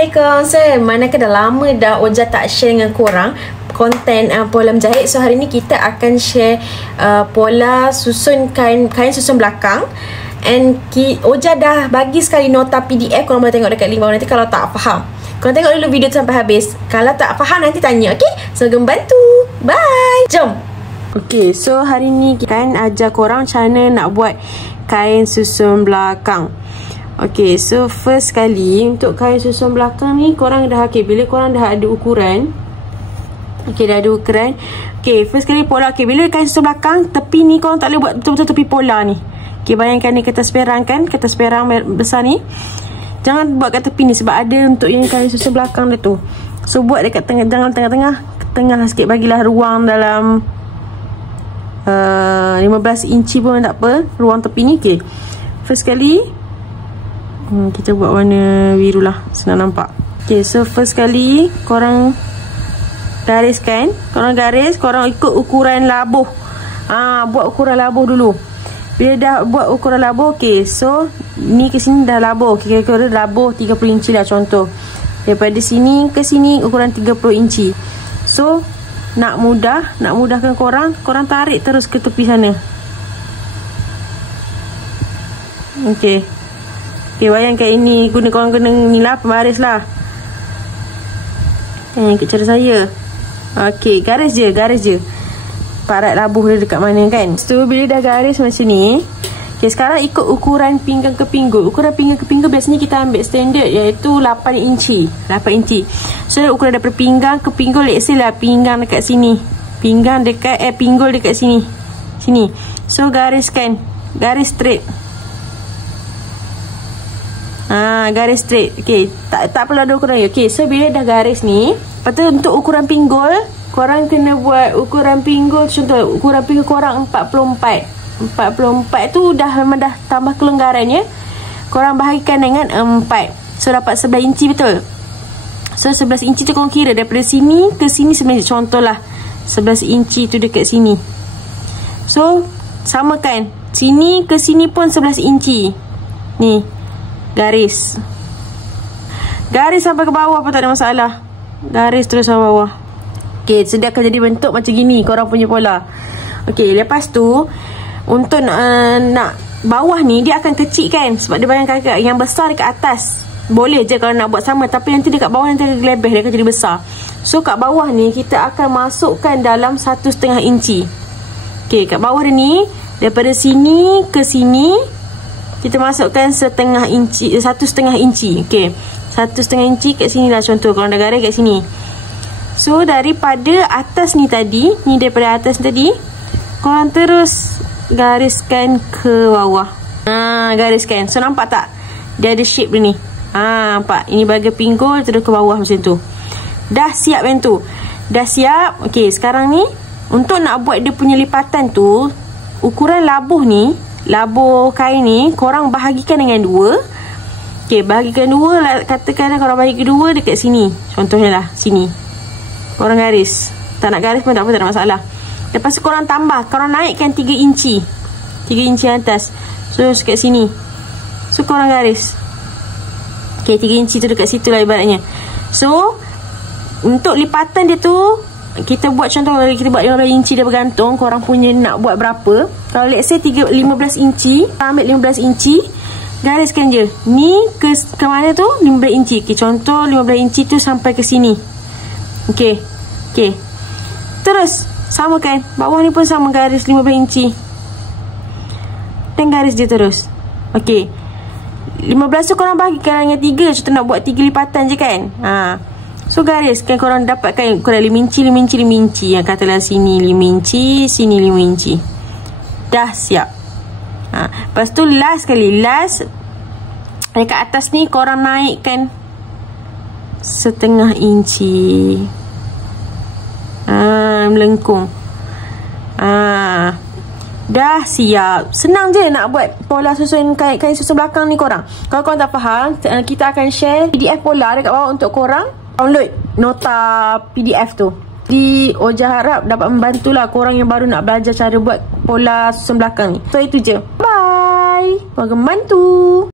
Assalamualaikum. Manakah dah lama dah Oja tak share dengan korang konten pola menjahit. So hari ni kita akan share pola susun kain susun belakang. And Oja dah bagi sekali nota PDF, korang boleh tengok dekat link bawah nanti kalau tak faham. Korang tengok dulu video tu sampai habis. Kalau tak faham nanti tanya, okay? So membantu. Bye. Jom. Okay, so hari ni kita akan ajar korang macam mana nak buat kain susun belakang. Okay, so first kali untuk kain susun belakang ni korang dah, okay, bila korang dah ada ukuran, okay, dah ada ukuran. Okay, first kali pola, okay, bila kain susun belakang, tepi ni korang tak boleh buat betul-betul tepi pola ni. Okay, bayangkan ni kertas perang kan, kertas perang besar ni, jangan buat kat tepi ni sebab ada untuk yang kain susun belakang dia tu. So buat dekat tengah, jangan tengah sikit, bagilah ruang dalam 15 inci pun tak apa, ruang tepi ni. Okay, first kali kita buat warna biru lah, senang nampak. Okay, so first kali korang gariskan, korang ikut ukuran labuh. Buat ukuran labuh dulu. Bila dah buat ukuran labuh, okay, so ni ke sini dah labuh, okay, kira-kira labuh 30 inci lah contoh. Daripada sini ke sini ukuran 30 inci. So nak mudahkan korang tarik terus ke tepi sana. Okay, bayangkan ini korang kena ni lah, pembaris lah. Ikut cara saya. Okay, garis je parat labuh dia dekat mana kan. So bila dah garis macam ni, okay, sekarang ikut ukuran pinggang ke pinggul. Ukuran pinggang ke pinggul biasanya kita ambil standard, iaitu 8 inci. So ukuran daripada pinggang ke pinggul, let's say lah pinggang dekat sini, pinggul dekat sini. So gariskan, garis straight. Garis straight. Okay, tak perlu ada ukuran. Okay, so bila dah garis ni, lepas tu untuk ukuran pinggul, korang kena buat ukuran pinggul. Contoh ukuran pinggul korang 44 tu memang dah tambah kelonggarannya. Korang bahagikan dengan 4, so dapat 11 inci, betul? So 11 inci tu korang kira daripada sini ke sini sebenarnya. Contoh lah 11 inci tu dekat sini. So samakan, sini ke sini pun 11 inci. Ni garis sampai ke bawah pun tak ada masalah. Garis terus sampai bawah. Okay, so dia akan jadi bentuk macam gini korang punya pola. Okay, lepas tu untuk nak bawah ni dia akan kecil kan, sebab dia bayangkan yang besar dekat atas. Boleh je kalau nak buat sama, tapi nanti dekat bawah nanti akan gelebeh, dia akan jadi besar. So kat bawah ni kita akan masukkan dalam 1,5 inci. Okay, kat bawah dia ni, daripada sini ke sini kita masukkan 1,5 inci. Okay, 1,5 inci kat sini lah contoh. Kalau dah garis kat sini, so daripada atas ni tadi, ni daripada atas tadi, korang terus gariskan ke bawah. Gariskan. So nampak tak? Dia ada shape dia ni. Nampak? Ini bahagian pinggul terus ke bawah macam tu. Dah siap yang tu. Dah siap. Okay, sekarang ni untuk nak buat dia punya lipatan tu, ukuran labuh ni, labuh kain ni korang bahagikan dengan 2. Okay, bahagikan 2, katakanlah korang bagi 2 dekat sini. Contohnya lah sini, korang garis. Tak nak garis pun tak apa, tak ada masalah. Lepas tu korang tambah, korang naikkan 3 inci atas. So dekat sini, so korang garis. Okay, 3 inci tu dekat situ lah ibaratnya. So untuk lipatan dia tu, kita buat contoh, kita buat 15 inci, dia bergantung korang punya nak buat berapa. Kalau let's say 15 inci, ambil 15 inci, gariskan je ni ke mana tu, 15 inci. Okay, contoh 15 inci tu sampai ke sini. Okay, terus samakan bawah ni pun sama, garis 15 inci dan garis je terus. Okay, 15 tu korang bahagikan dengan 3. Contoh nak buat 3 lipatan je kan. So gariskan, korang dapatkan ukuran 5 inci. Yang katalah sini 5 inci, sini 5 inci. Dah siap. Lepas tu last dekat atas ni korang naikkan 1/2 inci. Melengkung. Dah siap. Senang je nak buat pola susun kain susun belakang ni korang. Kalau korang tak faham, kita akan share PDF pola dekat bawah untuk korang download nota PDF tu. Jadi Oja harap dapat membantulah korang yang baru nak belajar cara buat pola susun belakang ni. So itu je. Bye. Semoga membantu.